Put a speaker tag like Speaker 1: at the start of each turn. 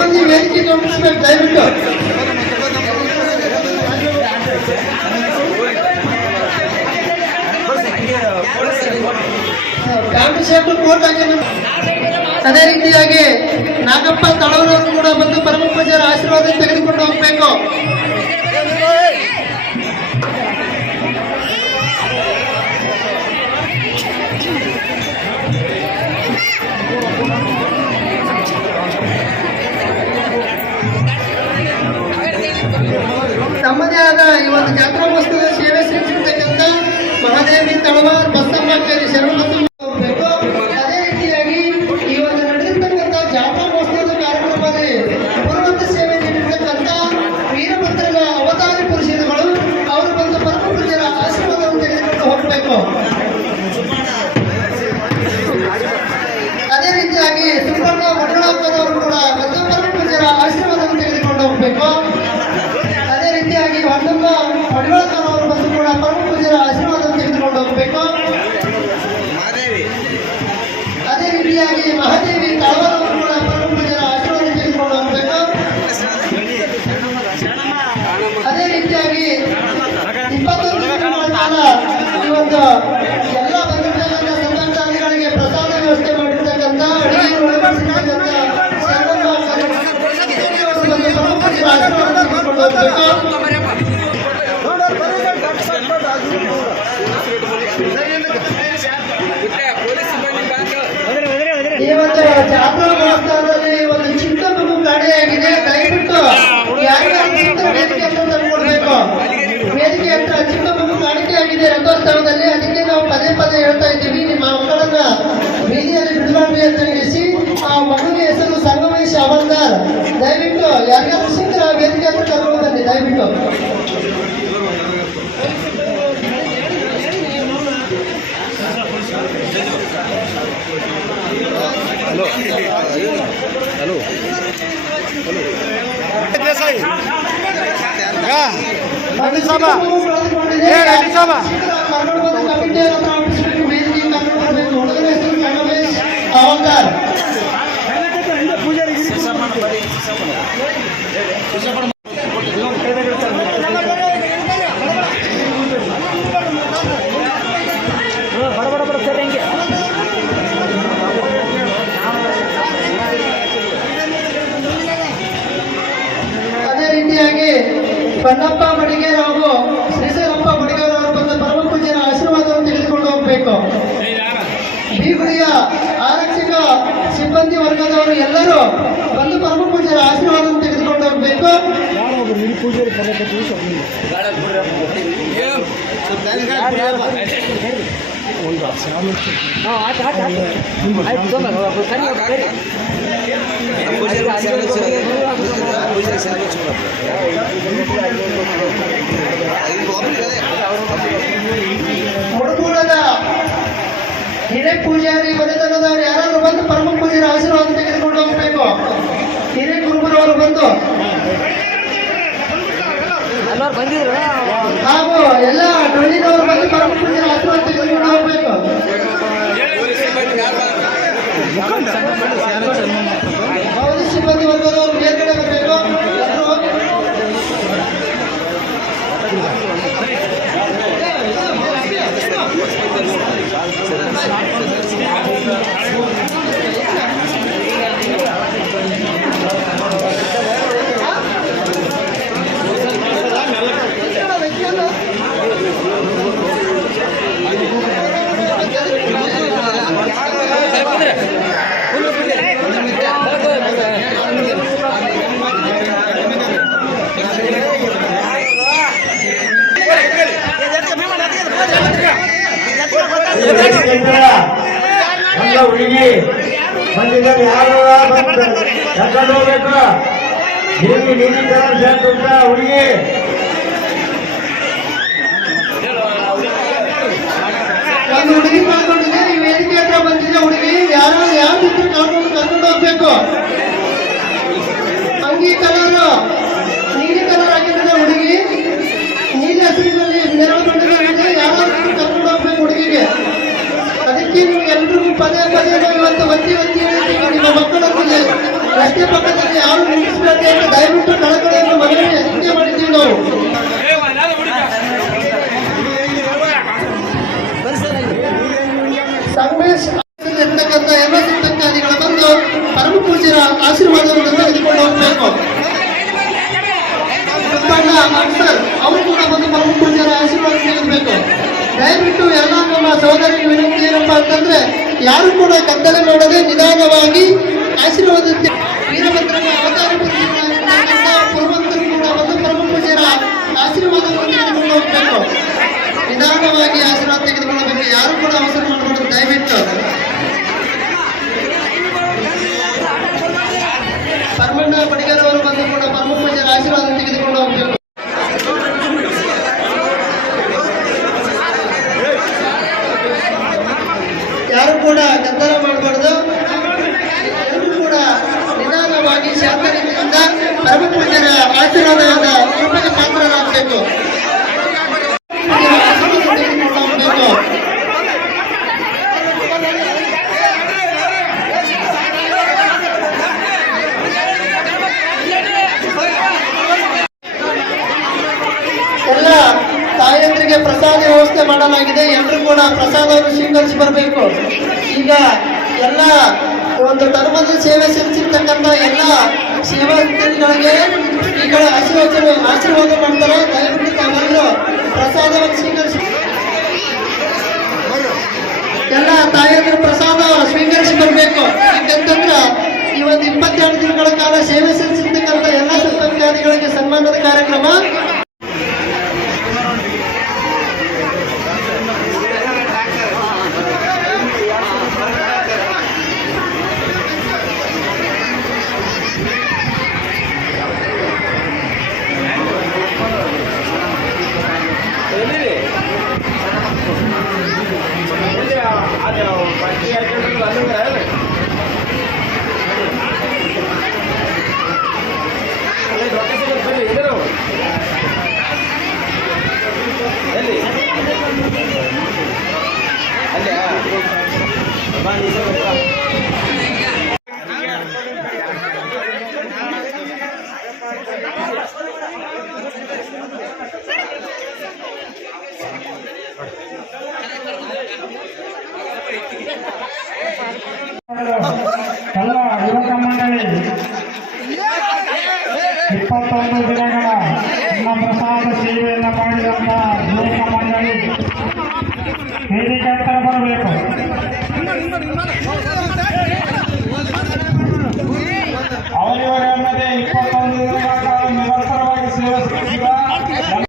Speaker 1: ಮಂದಿ ವೇದಿಕೆ ಗಮನಿಸ್ಬೇಕು ದಯವಿಟ್ಟು. ಅದೇ ರೀತಿಯಾಗಿ ನಾಗಪ್ಪ ತಳವರವರು ಕೂಡ ಬಂದು ಪರಮ ಪೂಜೆಯ ಆಶೀರ್ವಾದ ತೆಗೆದುಕೊಂಡು ಹೋಗ್ಬೇಕು. ತಮ್ಮದೇ ಆದ ಈ ಒಂದು ಜಾತ್ರಾ ಮಹೋತ್ಸವದ ಸೇವೆ ಸಲ್ಲಿಸಿರ್ತಕ್ಕಂಥ ಮಹಾದೇವಿ ತಳವಾರ್ ಬಸಮ್ಮ ಕೇರಿ ಶರಣ ಹೋಗ್ಬೇಕು. ಅದೇ ರೀತಿಯಾಗಿ ಈ ಒಂದು ನಡೆದಿರ್ತಕ್ಕಂಥ ಜಾತ್ರಾ ಮಹೋತ್ಸವದ ಕಾರ್ಯಕ್ರಮದಲ್ಲಿ ಪುರವಂತ ಸೇವೆ ನೀಡಿರ್ತಕ್ಕಂಥ ವೀರಭದ್ರನ ಅವತಾರಿ ಪುರುಷರುಗಳು ಅವರು ಬಂದು ಪರಮ ಪೂಜ್ಯರ ಆಶೀರ್ವಾದವನ್ನು ತೆಗೆದುಕೊಂಡು ಹೋಗಬೇಕು. ಅದೇ ರೀತಿಯಾಗಿ ಸುಬ್ಬಣ್ಣ ಮಂಡಳಪ್ಪನವರು ಕೂಡ ಬಂದು ಪರಮ ಪೂಜ್ಯರ ಆಶೀರ್ವಾದವನ್ನು ತೆಗೆದುಕೊಂಡು ಹೋಗಬೇಕು ಅದೇ ರೀತಿಯಾಗಿ ಹೊನ್ನಮ್ಮ ಪಡಿವಾಳ್ಕರ್ ಅವರು ಬಂದು ಕೂಡ ಪರಮ ಪೂಜ್ಯರ ಆಶೀರ್ವಾದವನ್ನು ತೆಗೆದುಕೊಂಡು ಹೋಗಬೇಕು ಅದೇ ರೀತಿಯಾಗಿ ಮಹಾದೇವಿ ತಾಳವಾರ ಅವರು ಕೂಡ ಪರಮ ಪೂಜ್ಯರ ಆಶೀರ್ವಾದ ತೆಗೆದುಕೊಂಡು ಹೋಗಬೇಕು ಅದೇ ರೀತಿಯಾಗಿ ಇಪ್ಪತ್ತೊಂದು ದಿನಗಳ ಕಾಲ ಈ ಒಂದು ಎಲ್ಲ ಬಂದಿರ್ತಕ್ಕಂಥ ಸಂತಾನಗಳಿಗೆ ಪ್ರಸಾದ ವ್ಯವಸ್ಥೆ ಮಾಡಿರ್ತಕ್ಕಂಥ ಅಡಿಗೆ ಒಳಪಡಿಸಿರ್ತಕ್ಕಂಥ ಸರ್ವಮ್ಮ ಅವರು ಬಂದು ಪರಮ ಪೂಜ್ಯರ ಆಶೀರ್ವಾದ ಒಂದು ಚಿಕ್ಕ ಮಗು ಕಾಣೆಯಾಗಿದೆ. ದಯವಿಟ್ಟು ತಂದ್ಕೊಡ್ಬೇಕು ವೇದಿಕೆ ಹತ್ರ ಚಿಕ್ಕ ಮಗು ಕಾಣಿಕೆಯಾಗಿದೆ ರಥೋತ್ಸವದಲ್ಲಿ. ಅದಕ್ಕೆ ನಾವು ಪದೇ ಪದೇ ಹೇಳ್ತಾ ಇದ್ದೀವಿ. ನಿಮ್ಮ ಮಕ್ಕಳನ್ನ ಬೀದಿಯಲ್ಲಿ ಬಿಡಬಾರ್ದು ಅಂತ ತಿಳಿಸಿ ಆ ಮಗುವಿನ ಹೆಸರು ಸಂಗಮೇಶ್ ಅವಲ್ದಾರ್. ದಯವಿಟ್ಟು ಬನ್ನಿ ದಯವಿಟ್ಟು
Speaker 2: ರೆಡ್ಡಿ ಸಾಬ.
Speaker 1: ಕಳೆದುಕೊಂಡಿದೆ.
Speaker 2: ಏ, ರೆಡ್ಡಿ ಸಾಬ.
Speaker 1: ಕರ್ಕೊಂಡು ಬಂದು ಕಮಿಟಿಯವ್ರ ಹತ್ರ ಒಪ್ಪಿಸ್ಬೇಕು. ಬಣ್ಣಪ್ಪ ಮಡಿಗೇರ್ ಹಾಗೂ ಶ್ರೀಸರಪ್ಪ ಮಡಿಗೇರ್ ಅವರು ಬಂದ ಪರಮ ಪೂಜ್ಯರ ಆಶೀರ್ವಾದವನ್ನು ತಿಳಿದುಕೊಂಡು ಹೋಗಬೇಕು. ಬೀಗುಡಿಯ ಆರಕ್ಷಕ ಸಿಬ್ಬಂದಿ ವರ್ಗದವರು ಎಲ್ಲರೂ ಬಂದು ಪರಮ ಪೂಜ್ಯರ ಆಶೀರ್ವಾದವನ್ನು ತೆಗೆದುಕೊಂಡು ಹೋಗಬೇಕು. ಮುಡುಗೂಡದ ಹಿರೇ ಪೂಜಾರಿ ಮನೆತನದವರು ಯಾರಾದ್ರೂ ಬಂದು ಪರಮ ಪೂಜ್ಯರ ಆಶೀರ್ವಾದ ತೆಗೆದುಕೊಂಡು ಹೋಗಬೇಕು. ಹಿರೇ ಗುರುಬರವರು ಬಂದು.
Speaker 3: ಎಲ್ಲರೂ ಬಂದಿದ್ರು?
Speaker 1: ಹಾಗೂ ಎಲ್ಲ ಡೊಳ್ಳಿನವರು ಬಂದು ಪರಮ ಪೂಜ್ಯರ ಆಶೀರ್ವಾದ ತೆಗೆದುಕೊಂಡು ಹೋಗಬೇಕು. ಹೌದು ಸಿಬ್ಬಂದಿ ವರ್ಗದವರು ಮೇಲ್ಗಡೆ ಬರಬೇಕು ಎಲ್ಲರೂ ಹೋಗಿ.
Speaker 4: ಎಲ್ಲ ಹುಡುಗಿ ಬಂದಿದ್ದಾರೆ ಯಾರು ಕರ್ಕೊಂಡು ಹೋಗ್ಬೇಕು ಶರ್ಟ್ ಉಂಟ ಹುಡುಗಿ
Speaker 1: ಒಂದು ಹುಡುಗಿ ಕಳ್ಕೊಂಡಿದೆ ನೀವು ವೇದಿಕೆ ಹತ್ರ ಬಂದಿದೆ ಹುಡುಗಿ ಯಾರು ಯಾವ ರೀತಿ ಕರ್ಕೊಂಡು ಕರ್ಕೊಂಡು ಹೋಗ್ಬೇಕು? ಅಂಗಿ ಕಲರ್ ನೀಲಿ ಕಲರ್ ಆಗಿದ್ರೆ ಹುಡುಗಿ ನೀಲಿ ಹಸಿರಿನಲ್ಲಿ ಮೆರವಣಿಗೆ ಯಾರಾದ್ರೂ ಕರ್ಕೊಂಡು ಹೋಗ್ಬೇಕು ಹುಡುಗಿಗೆ ಅದಕ್ಕೆ ನೀವು ಎಲ್ರಿಗೂ ಪದೇ ಪದೇ ನಾವು ಇವತ್ತು ಒತ್ತಿ ಒತ್ತಿ ಹೇಳ್ತೀವಿ ನಿಮ್ಮ ಮಕ್ಕಳೊಂದಿಗೆ ರಸ್ತೆ ಪಕ್ಕದಲ್ಲಿ ಯಾರು ನಿಲ್ಲಿಸಬೇಕು ಅಂತ ದಯವಿಟ್ಟು ಕಳಕಳಿಯನ್ನು ಮನವಿ ಸೂಚನೆ ಮಾಡಿದ್ದೀವಿ ನಾವು ಸಂಗಮೇಶ್ ಇರ್ತಕ್ಕಂಥ ಎಲ್ಲ ಸಿದ್ಧಂಕಾರಿಗಳ ಬಂದು ಪರಮ ಪೂಜ್ಯರ ಆಶೀರ್ವಾದವನ್ನು ತೆಗೆದುಕೊಂಡು ಹೋಗಬೇಕು. ಅನ್ಸರ್ ಅವರು ಕೂಡ ಬಂದು ಪರಮ ಪೂಜ್ಯರ ಆಶೀರ್ವಾದ ತೆಗೆದುಬೇಕು. ದಯವಿಟ್ಟು ಎಲ್ಲ ನಮ್ಮ ಸಹೋದರಿಗೆ ವಿನಂತಿ ಏನಪ್ಪಾ ಅಂತಂದ್ರೆ, ಯಾರು ಕೂಡ ಕತ್ತಲೆ ನೋಡದೆ ನಿಧಾನವಾಗಿ ಆಶೀರ್ವಾದ ತೆ- ವೀರಭದ್ರನ ಅವತಾರ ಪುರುಷರಾಗಿರ್ತಕ್ಕಂಥ ಪೂರ್ವಂತರು ಕೂಡ ಬಂದು ಪರಮ ಪೂಜ್ಯರ ಆಶೀರ್ವಾದವನ್ನು ತೆಗೆದುಕೊಂಡು ಹೋಗಬೇಕು ನಿಧಾನವಾಗಿ ಆಶೀರ್ವಾದ ತೆಗೆದುಕೊಳ್ಳಬೇಕು ಯಾರು ಕೂಡ ಅವಸರ ಮಾಡಬಾರ್ದು ದಯವಿಟ್ಟು ಪರಮಣ್ಣ ಬಡಿಗರ್ ಅವರು ಬಂದು ಕೂಡ ಪರಮ ಪೂಜ್ಯರ ಆಶೀರ್ವಾದ ತೆಗೆದುಕೊಂಡು ಹೋಗಬೇಕು ಯಾರು ಕೂಡ ಗದ್ದಲ ಮಾಡಬಾರ್ದು ಎಲ್ಲರೂ ಕೂಡ ನಿಧಾನವಾಗಿ ಶಾಂತತೆಯಿಂದ ಪರಮ ಪೂಜ್ಯರ ಆಶೀರ್ವಾದದ ಕೃಪೆಗೆ ಪಾತ್ರರಾಗಬೇಕು ತೆಗೆದುಕೊಂಡು ಹೋಗಬೇಕು ಎಲ್ಲ ತಾಯಂದ್ರಿಗೆ ಪ್ರಸಾದ ವ್ಯವಸ್ಥೆ ಮಾಡಲಾಗಿದೆ. ಎಲ್ಲರೂ ಕೂಡ ಪ್ರಸಾದವನ್ನು ಸ್ವೀಕರಿಸಿ ಬರಬೇಕು. ಈಗ ಎಲ್ಲ ಒಂದು ಧರ್ಮದ ಸೇವೆ ಸಲ್ಲಿಸಿರ್ತಕ್ಕಂಥ ಎಲ್ಲ ಸೇವಾರ್ಥಿಗಳಿಗೆ ಈಗ ಆಶೀರ್ವಚನ, ಆಶೀರ್ವಾದ ಮಾಡ್ತಾರೆ. ದಯವಿಟ್ಟು ತಾವೆಲ್ಲರೂ ಪ್ರಸಾದವನ್ನು ಸ್ವೀಕರಿಸಿ. ಎಲ್ಲ ತಾಯಿಯಂದ್ರ ಪ್ರಸಾದ ಸ್ವೀಕರಿಸಿ ಬರಬೇಕು. ಯಾಕಂತಂದ್ರೆ ಒಂದು ಇಪ್ಪತ್ತೆರಡು ದಿನಗಳ ಕಾಲ ಸೇವೆ ಸಲ್ಲಿಸಿರ್ತಕ್ಕಂಥ ಎಲ್ಲ ಸತ್ಸಂಗಾದಿಗಳಿಗೆ ಸನ್ಮಾನದ ಕಾರ್ಯಕ್ರಮ.
Speaker 2: కల్లా యువత మండలి ఇప్పత్తొమ్మిది దినగల అన్న ప్రసాద శ్రీ వేళ్ళ వేదిక